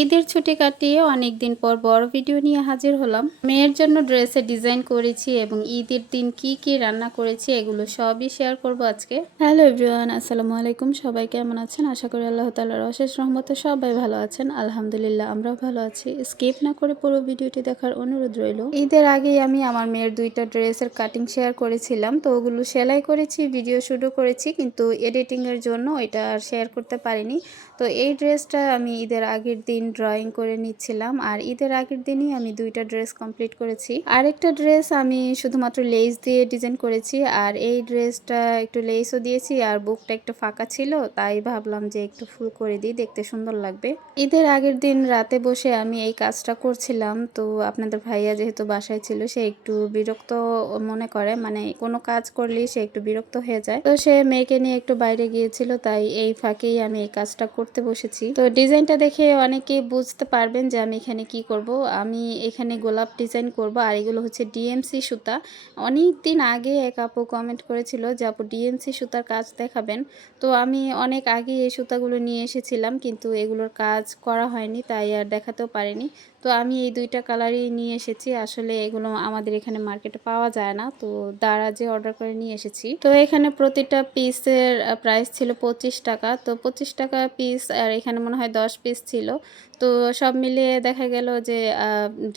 ঈদের ছুটি কাটিয়ে অনেক দিন পর বড় ভিডিও নিয়ে হাজির হলাম। মেয়ের জন্য ড্রেসে ডিজাইন করেছি এবং ঈদের দিন কি কি রান্না করেছি এগুলো সবই শেয়ার করব আজকে। হ্যালো এভরিওয়ান, আসসালামু আলাইকুম। সবাই কেমন আছেন? আশা করি আল্লাহ তালার অশেষ রহমতে সবাই ভালো আছেন। আলহামদুলিল্লাহ, আমরাও ভালো আছি। স্কিপ না করে পুরো ভিডিওটি দেখার অনুরোধ রইল। ঈদের আগেই আমি আমার মেয়ের দুইটা ড্রেসের কাটিং শেয়ার করেছিলাম। তো ওগুলো সেলাই করেছি, ভিডিও শুটও করেছি, কিন্তু এডিটিংয়ের জন্য এটা আর শেয়ার করতে পারিনি। তো এই ড্রেসটা আমি ঈদের আগের দিন ড্রয়িং করে নিচ্ছিলাম। আর ঈদের আগের দিনই আমি দুইটা ড্রেস কমপ্লিট করেছি। আরেকটা ড্রেস আমি শুধুমাত্র লেস দিয়ে ডিজাইন করেছি। আর এই ড্রেসটা একটু লেসও দিয়েছি আর বুকটা একটু ফাঁকা ছিল, তাই ভাবলাম যে একটু ফুল করে দিই, দেখতে সুন্দর লাগবে। ঈদের আগের দিন রাতে বসে আমি এই কাজটা করছিলাম। তো আপনাদের ভাইয়া যেহেতু বাসায় ছিল, সে একটু বিরক্ত মনে করে। মানে কোনো কাজ করলেই সে একটু বিরক্ত হয়ে যায়। তো সে মেয়েকে নিয়ে একটু বাইরে গিয়েছিল, তাই এই ফাঁকেই আমি এই কাজটা করতে বসেছি। তো ডিজাইনটা দেখে অনেকেই বুঝতে পারবেন যে আমি এখানে কি করব। আমি এখানে গোলাপ ডিজাইন করব আর এগুলো হচ্ছে ডিএমসি সুতা। অনেক দিন আগে এক আপু কমেন্ট করেছিল যে, আপু ডিএমসি সুতার কাজ দেখাবেন। তো আমি অনেক আগে এই সুতাগুলো নিয়ে এসেছিলাম, কিন্তু এগুলোর কাজ করা হয়নি, তাই আর দেখাতেও পারিনি। তো আমি এই দুইটা কালারই নিয়ে এসেছি। আসলে এগুলো আমাদের এখানে মার্কেটে পাওয়া যায় না। তো দারাজে অর্ডার করে নিয়ে এসেছি। তো এখানে প্রতিটা পিসের প্রাইস ছিল পঁচিশ টাকা। তো পঁচিশ টাকা পিস আর এখানে মনে হয় দশ পিস ছিল। তো সব মিলিয়ে দেখা গেল যে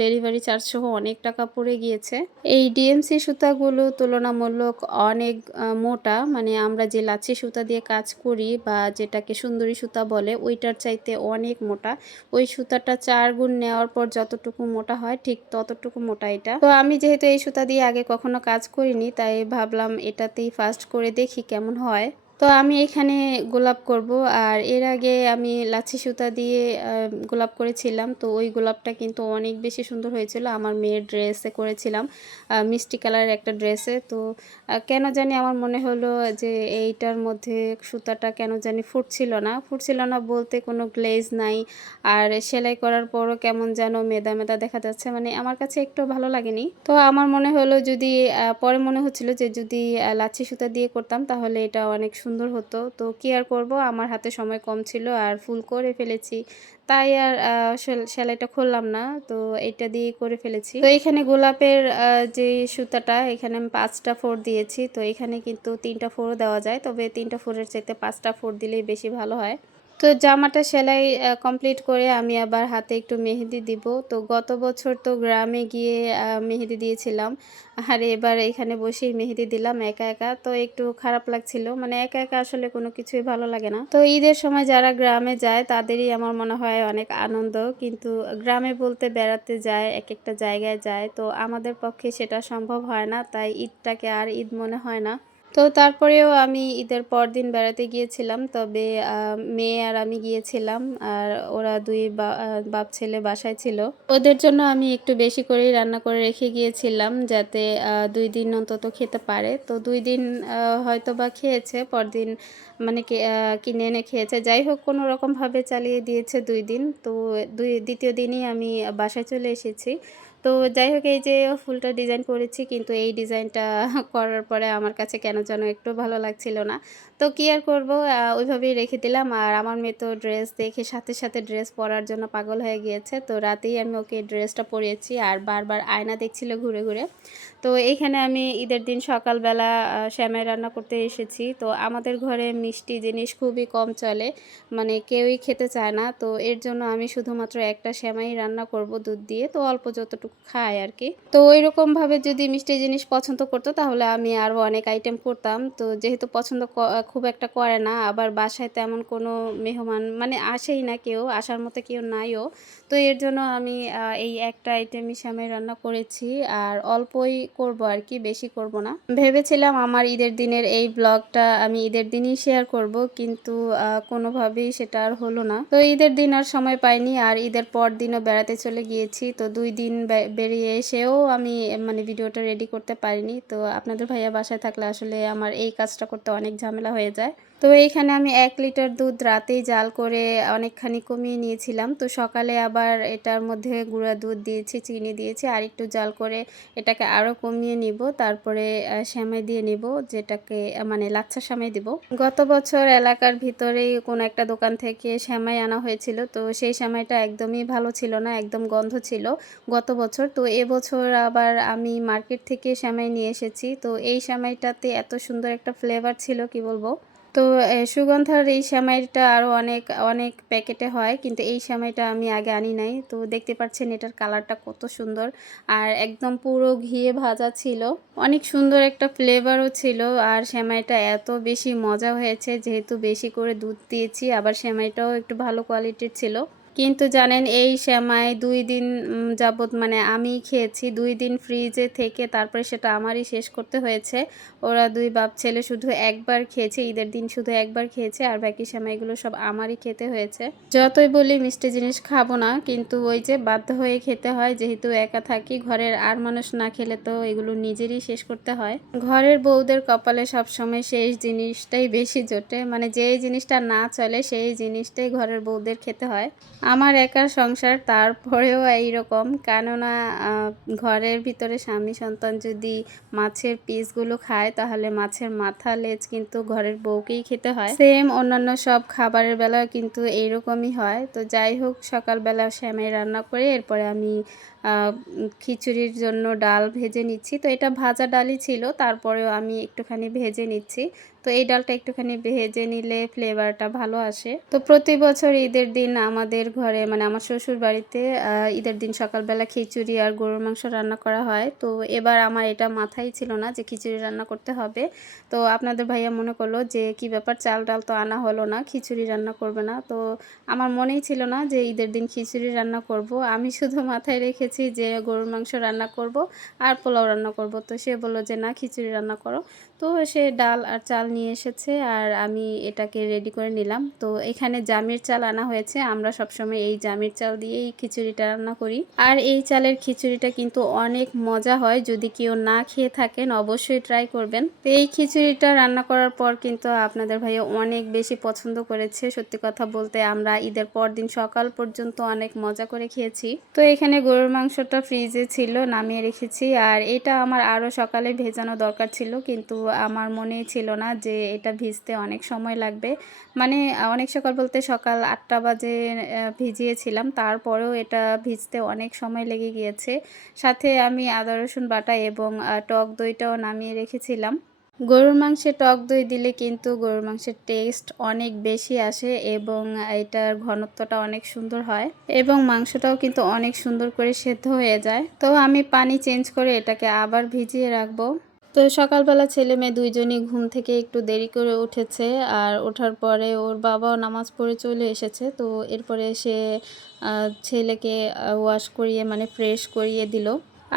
ডেলিভারি চার্জ সহ অনেক টাকা পড়ে গিয়েছে। এই ডিএমসি সুতাগুলো তুলনামূলক অনেক মোটা। মানে আমরা যে লাচ্ছি সুতা দিয়ে কাজ করি বা যেটাকে সুন্দরী সুতা বলে, ওইটার চাইতে অনেক মোটা। ওই সুতাটা চার গুণ নেওয়ার পর যতটুকু মোটা হয়, ঠিক ততটুকু মোটা এটা। তো আমি যেহেতু এই সুতা দিয়ে আগে কখনো কাজ করিনি, তাই ভাবলাম এটাতেই ফার্স্ট করে দেখি কেমন হয়। তো আমি এখানে গোলাপ করব। আর এর আগে আমি লাচ্ছি সুতা দিয়ে গোলাপ করেছিলাম। তো ওই গোলাপটা কিন্তু অনেক বেশি সুন্দর হয়েছিল। আমার মেয়ের ড্রেসে করেছিলাম মিষ্টি কালারের একটা ড্রেসে। তো কেন জানি আমার মনে হলো যে এইটার মধ্যে সুতাটা কেন জানি ফুটছিল না। ফুটছিল না বলতে কোনো গ্লেজ নাই। আর সেলাই করার পরও কেমন যেন মেদা মেদা দেখা যাচ্ছে। মানে আমার কাছে একটু ভালো লাগেনি। তো আমার মনে হলো যদি পরে মনে হচ্ছিল যে যদি লাচ্ছি সুতা দিয়ে করতাম তাহলে এটা অনেক সুন্দর হতো। তো কি আর করব? আমার হাতে সময় কম ছিল আর ফুল করে ফেলেছি। তাই আর সেলাইটা খুললাম না। তো এটা দিয়ে করে ফেলেছি। তো এখানে গোলাপের যে সুতাটা, এখানে আমি পাঁচটা ফোর দিয়েছি। তো এখানে কিন্তু তিনটা ফোর দেওয়া যায়। তবে তিনটা ফোরের চাইতে পাঁচটা ফোর দিলেই বেশি ভালো হয়। তো জামাটা সেলাই কমপ্লিট করে আমি আবার হাতে একটু মেহেদি দিব। তো গত বছর তো গ্রামে গিয়ে মেহেদি দিয়েছিলাম। আর এবার এখানে বসেই মেহেদি দিলাম একা একা। তো একটু খারাপ লাগছিল। মানে একা একা আসলে কোনো কিছুই ভালো লাগে না। তো ঈদের সময় যারা গ্রামে যায়, তাদেরই আমার মনে হয় অনেক আনন্দ। কিন্তু গ্রামে বলতে বেড়াতে যায়, এক একটা জায়গায় যায়, তো আমাদের পক্ষে সেটা সম্ভব হয় না। তাই ঈদটাকে আর ঈদ মনে হয় না। তো তারপরেও আমি ঈদের পর দিন বেড়াতে গিয়েছিলাম। তবে মেয়ে আর আমি গিয়েছিলাম আর ওরা দুই বাপ ছেলে বাসায় ছিল। ওদের জন্য আমি একটু বেশি করেই রান্না করে রেখে গিয়েছিলাম যাতে দুই দিন অন্তত খেতে পারে। তো দুই দিন হয়তো বা খেয়েছে, পরদিন মানে কিনে এনে খেয়েছে। যাই হোক, কোনো রকমভাবে চালিয়ে দিয়েছে দুই দিন। তো দুই, দ্বিতীয় দিনই আমি বাসায় চলে এসেছি। তো যাই হোক, এই যে ফুলটা ডিজাইন করেছি, কিন্তু এই ডিজাইনটা করার পরে আমার কাছে কেন যেন একটু ভালো লাগছিল না। তো কি আর করব? ওইভাবেই রেখে দিলাম। আর আমার মেয়ে তো ড্রেস দেখে সাথে সাথে ড্রেস পরার জন্য পাগল হয়ে গিয়েছে। তো রাতেই আমি ওকে ড্রেসটা পরিয়েছি। আর বারবার আয়না দেখছিল ঘুরে ঘুরে। তো এইখানে আমি ঈদের দিন সকালবেলা শ্যামাই রান্না করতে এসেছি। তো আমাদের ঘরে মিষ্টি জিনিস খুবই কম চলে মানে কেউই খেতে চায় না। তো এর জন্য আমি শুধুমাত্র একটা শ্যামাই রান্না করব দুধ দিয়ে, তো অল্প যতটুকু খায় আর কি তো ওই রকমভাবে যদি মিষ্টি জিনিস পছন্দ করতো, তাহলে আমি আরও অনেক আইটেম করতাম। তো যেহেতু পছন্দ খুব একটা করে না, আবার বাসায় তেমন কোনো মেহমান মানে আসেই না কেউ, আসার মতো কেউ নাইও। তো এর জন্য আমি এই একটা আইটেমই শ্যামাই রান্না করেছি, আর অল্পই করব আর কি, বেশি করব না। ভেবেছিলাম আমার ঈদের দিনের এই ব্লগটা আমি ঈদের দিনই শেয়ার করব, কিন্তু কোনোভাবেই সেটা আর হলো না। তো ঈদের দিন আর সময় পাইনি, আর ঈদের পর দিনও বেড়াতে চলে গিয়েছি, তো দুই দিন বেরিয়ে এসেও আমি মানে ভিডিওটা রেডি করতে পারিনি। তো আপনাদের ভাইয়া বাসায় থাকলে আসলে আমার এই কাজটা করতে অনেক ঝামেলা হয়ে যায়। তো এইখানে আমি এক লিটার দুধ রাতেই জাল করে অনেকখানি কমিয়ে নিয়েছিলাম। তো সকালে আবার এটার মধ্যে গুঁড়া দুধ দিয়েছি, চিনি দিয়েছি, আর একটু জাল করে এটাকে আরও কমিয়ে নিব। তারপরে সেমাই দিয়ে নিব, যেটাকে মানে লাচ্ছা সেমাই দিব। গত বছর এলাকার ভিতরেই কোনো একটা দোকান থেকে সেমাই আনা হয়েছিল। তো সেই সেমাইটা একদমই ভালো ছিল না, একদম গন্ধ ছিল গত বছর। তো এবছর আবার আমি মার্কেট থেকে সেমাই নিয়ে এসেছি। তো এই সেমাইটাতে এত সুন্দর একটা ফ্লেভার ছিল, কি বলব? তো সুগন্ধার এই সেমাইটা আরও অনেক অনেক প্যাকেটে হয়, কিন্তু এই সেমাইটা আমি আগে আনি নাই। তো দেখতে পাচ্ছেন এটার কালারটা কত সুন্দর। আর একদম পুরো ঘিয়ে ভাজা ছিল। অনেক সুন্দর একটা ফ্লেভারও ছিল, আর সেমাইটা এত বেশি মজা হয়েছে, যেহেতু বেশি করে দুধ দিয়েছি, আবার সেমাইটাও একটু ভালো কোয়ালিটির ছিল। কিন্তু জানেন, এই সেমাই দুই দিন যাবৎ মানে আমি খেয়েছি, দুই দিন ফ্রিজে থেকে তারপরে সেটা আমারই শেষ করতে হয়েছে। ওরা দুই বাপ ছেলে শুধু একবার খেয়েছে, ঈদের দিন শুধু একবার খেয়েছে, আর বাকি সেমাইগুলো সব আমারই খেতে হয়েছে। যতই বলি মিষ্টি জিনিস খাব না, কিন্তু ওই যে বাধ্য হয়ে খেতে হয়, যেহেতু একা থাকি, ঘরের আর মানুষ না খেলে তো এগুলো নিজেরই শেষ করতে হয়। ঘরের বউদের কপালে সবসময় সেই জিনিসটাই বেশি জোটে মানে যেই জিনিসটা না চলে, সেই জিনিসটাই ঘরের বউদের খেতে হয়। আমার একার সংসার, তারপরেও এইরকম। কেননা ঘরের ভিতরে স্বামী সন্তান যদি মাছের পিসগুলো খায়, তাহলে মাছের মাথা, লেজ কিন্তু ঘরের বউকেই খেতে হয়। সেম অন্যান্য সব খাবারের বেলা কিন্তু এইরকমই হয়। তো যাই হোক, সকালবেলা শ্যামাই রান্না করে, এরপরে আমি খিচুড়ির জন্য ডাল ভেজে নিচ্ছি। তো এটা ভাজা ডালই ছিল, তারপরেও আমি একটুখানি ভেজে নিচ্ছি। তো এই ডালটা একটুখানি ভেজে নিলে ফ্লেভারটা ভালো আসে। তো প্রতি বছর ঈদের দিন আমাদের ঘরে মানে আমার শ্বশুর বাড়িতে ঈদের দিন সকালবেলা খিচুড়ি আর গরুর মাংস রান্না করা হয়। তো এবার আমার এটা মাথায় ছিল না যে খিচুড়ি রান্না করতে হবে। তো আপনাদের ভাইয়া মনে করল যে, কি ব্যাপার, চাল ডাল তো আনা হলো না, খিচুড়ি রান্না করবে না। তো আমার মনেই ছিল না যে, ঈদের দিন খিচুড়ি রান্না করব। আমি শুধু মাথায় রেখেছি যে গরুর মাংস রান্না করব আর পোলাও রান্না করব। তো সে বলল যে, না, খিচুড়ি রান্না করো। তো সে ডাল আর চাল নিয়ে এসেছে আর আমি এটাকে রেডি করে নিলাম। তো এখানে জামির চাল আনা হয়েছে। আমরা সবসময় এই জামির চাল দিয়েই খিচুড়িটা রান্না করি। আর এই চালের খিচুড়িটা কিন্তু অনেক মজা হয়। যদি কেউ না খেয়ে থাকেন, অবশ্যই ট্রাই করবেন। তো এই খিচুড়িটা রান্না করার পর কিন্তু আপনাদের ভাইয়া অনেক বেশি পছন্দ করেছে। সত্যি কথা বলতে আমরা ঈদের পর দিন সকাল পর্যন্ত অনেক মজা করে খেয়েছি। তো এখানে গরুর মাংসটা ফ্রিজে ছিল, নামিয়ে রেখেছি। আর এটা আমার আরও সকালে ভেজানো দরকার ছিল, কিন্তু আমার মনে ছিল না যে এটা ভিজতে অনেক সময় লাগবে। মানে অনেক সকাল বলতে সকাল আটটা বাজে ভিজিয়েছিলাম, তারপরেও এটা ভিজতে অনেক সময় লেগে গিয়েছে। সাথে আমি আদা রসুন বাটা এবং টক দইটাও নামিয়ে রেখেছিলাম। গরুর মাংসে টক দই দিলে কিন্তু গরুর মাংসের টেস্ট অনেক বেশি আসে এবং এটার ঘনত্বটা অনেক সুন্দর হয় এবং মাংসটাও কিন্তু অনেক সুন্দর করে সেদ্ধ হয়ে যায়। তো আমি পানি চেঞ্জ করে এটাকে আবার ভিজিয়ে রাখব। তো সকালবেলা ছেলে মেয়ে দুইজনই ঘুম থেকে একটু দেরি করে উঠেছে আর ওঠার পরে ওর বাবাও নামাজ পড়ে চলে এসেছে। তো এরপরে সে ছেলেকে ওয়াশ করিয়ে মানে ফ্রেশ করিয়ে দিল।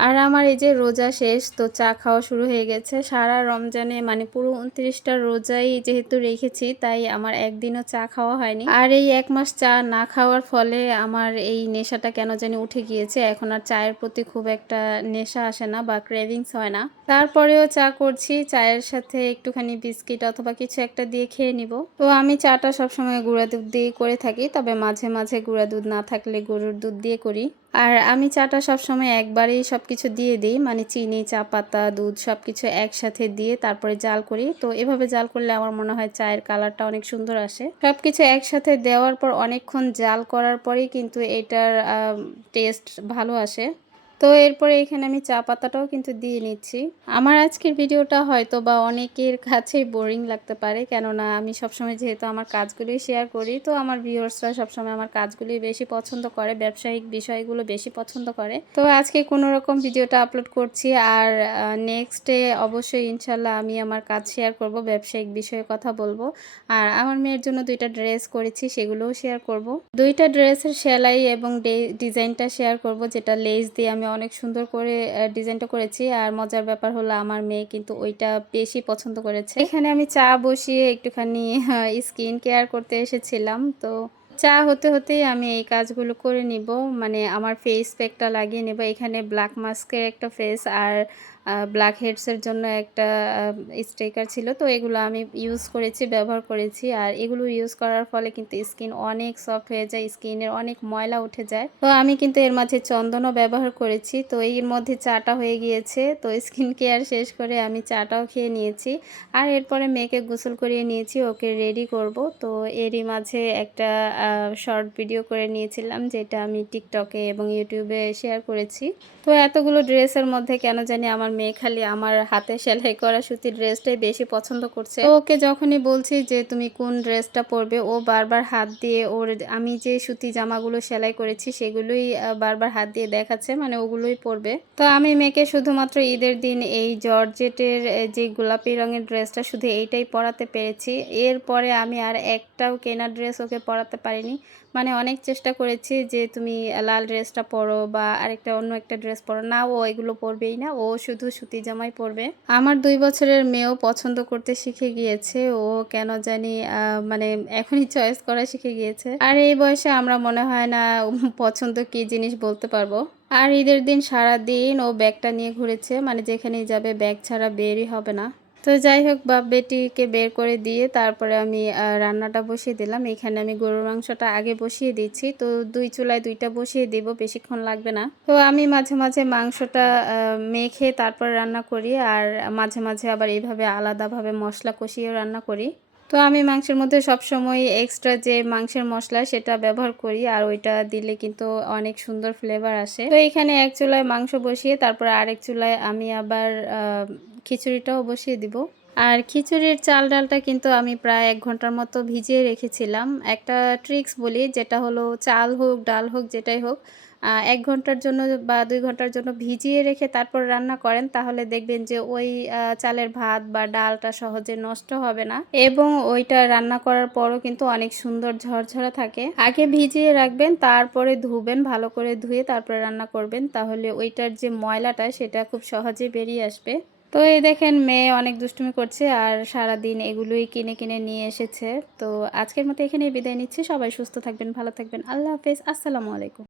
আর আমার এই যে রোজা শেষ, তো চা খাওয়া শুরু হয়ে গেছে। সারা রমজানে মানে পুরো উনত্রিশটা রোজাই যেহেতু রেখেছি, তাই আমার একদিনও চা খাওয়া হয়নি। আর এই এক মাস চা না খাওয়ার ফলে আমার এই নেশাটা কেন জানি উঠে গিয়েছে। এখন আর চায়ের প্রতি খুব একটা নেশা আসে না বা ক্রেভিংস হয় না। তারপরেও চা করছি, চায়ের সাথে একটুখানি বিস্কিট অথবা কিছু একটা দিয়ে খেয়ে নিব। তো আমি চাটা সবসময় গুঁড়া দুধ দিয়ে করে থাকি, তবে মাঝে মাঝে গুঁড়া দুধ না থাকলে গরুর দুধ দিয়ে করি। আর আমি চাটা সবসময় একবারেই সব কিছু দিয়ে দিই মানে চিনি চা পাতা দুধ সব কিছু একসাথে দিয়ে তারপরে জাল করি। তো এভাবে জাল করলে আমার মনে হয় চায়ের কালারটা অনেক সুন্দর আসে। সব কিছু একসাথে দেওয়ার পর অনেকক্ষণ জাল করার পরেই কিন্তু এটার টেস্ট ভালো আসে। তো এরপরে এখানে আমি চা পাতাটাও কিন্তু দিয়ে নিচ্ছি। আমার আজকের ভিডিওটা হয়তো বা অনেকের কাছেই বোরিং লাগতে পারে, কেননা আমি সবসময় যেহেতু আমার কাজগুলোই শেয়ার করি, তো আমার ভিউয়ার্সরা সবসময় আমার কাজগুলি বেশি পছন্দ করে, ব্যবসায়িক বিষয়গুলো বেশি পছন্দ করে। তো আজকে কোনো রকম ভিডিওটা আপলোড করছি আর নেক্সটে অবশ্যই ইনশাল্লাহ আমি আমার কাজ শেয়ার করব, ব্যবসায়িক বিষয়ে কথা বলব। আর আমার মেয়ের জন্য দুইটা ড্রেস করেছি, সেগুলোও শেয়ার করব। দুইটা ড্রেসের সেলাই এবং ডিজাইনটা শেয়ার করব, যেটা লেস দিয়ে আমি অনেক সুন্দর করে ডিজাইনটা করেছি। আর মজার ব্যাপার হলো আমার মেয়ে কিন্তু ওইটা বেশি পছন্দ করেছে। এখানে আমি চা বসিয়ে একটুখানি স্কিন কেয়ার করতে এসেছিলাম। তো চা হতে হতেই আমি এই কাজগুলো করে নিব। মানে আমার ফেস প্যাকটা লাগিয়ে নেব। এখানে ব্ল্যাক মাস্কের একটা ফেস আর ব্ল্যাক হেডসের জন্য একটা স্টিকার ছিল। তো এগুলো আমি ইউজ করেছি, ব্যবহার করেছি। আর এগুলো ইউজ করার ফলে কিন্তু স্কিন অনেক সফট হয়ে যায় স্কিনের অনেক ময়লা উঠে যায়। তো আমি কিন্তু এর মাঝে চন্দনও ব্যবহার করেছি। তো এর মধ্যে চাটা হয়ে গিয়েছে। তো স্কিন কেয়ার শেষ করে আমি চাটাও খেয়ে নিয়েছি। আর এরপরে মেয়েকে গোসল করিয়ে নিয়েছি, ওকে রেডি করব। তো এরই মাঝে একটা শর্ট ভিডিও করে নিয়েছিলাম, যেটা আমি টিকটকে এবং ইউটিউবে শেয়ার করেছি। তো এতগুলো ড্রেসের মধ্যে কেন জানি আমার মেয়ে খালি আমার হাতে সেলাই করা সুতির ড্রেসটাই বেশি পছন্দ করছে। ওকে যখনই বলছি যে তুমি কোন ড্রেসটা পরবে, ও বারবার হাত দিয়ে ওর আমি যে সুতি জামাগুলো সেলাই করেছি সেগুলোই বারবার হাত দিয়ে দেখাচ্ছে মানে ওগুলোই পরবে। তো আমি মেয়েকে শুধুমাত্র ঈদের দিন এই জর্জেটের যে গোলাপি রঙের ড্রেসটা শুধু এইটাই পরাতে পেরেছি। এরপরে আমি আর একটাও কেনা ড্রেস ওকে পরাতে পারিনি। মানে অনেক চেষ্টা করেছি যে তুমি লাল ড্রেসটা পরো বা আরেকটা অন্য একটা ড্রেস পরো। না, ও এগুলো পরবেই না, ও শুধু সুতি জামাই পরবে। আমার দুই বছরের মেয়েও পছন্দ করতে শিখে গিয়েছে, ও কেন জানি মানে এখনই চয়েস করা শিখে গিয়েছে। আর এই বয়সে আমরা মনে হয় না পছন্দ কি জিনিস বলতে পারব। আর ঈদের দিন সারা দিন ও ব্যাগটা নিয়ে ঘুরেছে মানে যেখানেই যাবে ব্যাগ ছাড়া বেরই হবে না। তো যাই হোক, বাপ বেটিকে বের করে দিয়ে তারপরে আমি রান্নাটা বসিয়ে দিলাম। এখানে আমি গরুর মাংসটা আগে বসিয়ে দিচ্ছি। তো দুই চুলায় দুইটা বসিয়ে দিব, বেশিক্ষণ লাগবে না। তো আমি মাঝে মাঝে মাংসটা মেখে তারপর রান্না করি আর মাঝে মাঝে আবার এইভাবে আলাদাভাবে মশলা কষিয়ে রান্না করি। তো আমি মাংসের মধ্যে সবসময় এক্সট্রা যে মাংসের মশলা সেটা ব্যবহার করি আর ওইটা দিলে কিন্তু অনেক সুন্দর ফ্লেভার আসে। তো এখানে এক চুলায় মাংস বসিয়ে তারপর আরেক চুলায় আমি আবার খিচুড়িটাও বসিয়ে দিব। আর খিচুড়ির চাল ডালটা কিন্তু আমি প্রায় এক ঘণ্টার মতো ভিজিয়ে রেখেছিলাম। একটা ট্রিক্স বলি, যেটা হলো চাল হোক, ডাল হোক, যেটাই হোক এক ঘণ্টার জন্য বা দুই ঘণ্টার জন্য ভিজিয়ে রেখে তারপর রান্না করেন, তাহলে দেখবেন যে ওই চালের ভাত বা ডালটা সহজে নষ্ট হবে না। এবং ওইটা রান্না করার পরও কিন্তু অনেক সুন্দর ঝরঝরা থাকে। আগে ভিজিয়ে রাখবেন, তারপরে ধুবেন, ভালো করে ধুয়ে তারপরে রান্না করবেন, তাহলে ওইটার যে ময়লাটা, সেটা খুব সহজে বেরিয়ে আসবে। তো এই দেখেন মেয়ে অনেক দুষ্টুমি করছে আর সারা দিন এগুলোই কিনে কিনে নিয়ে এসেছে। তো আজকের মতো এখানেই বিদায় নিচ্ছি। সবাই সুস্থ থাকবেন, ভালো থাকবেন। আল্লাহ হাফেজ। আসসালামু আলাইকুম।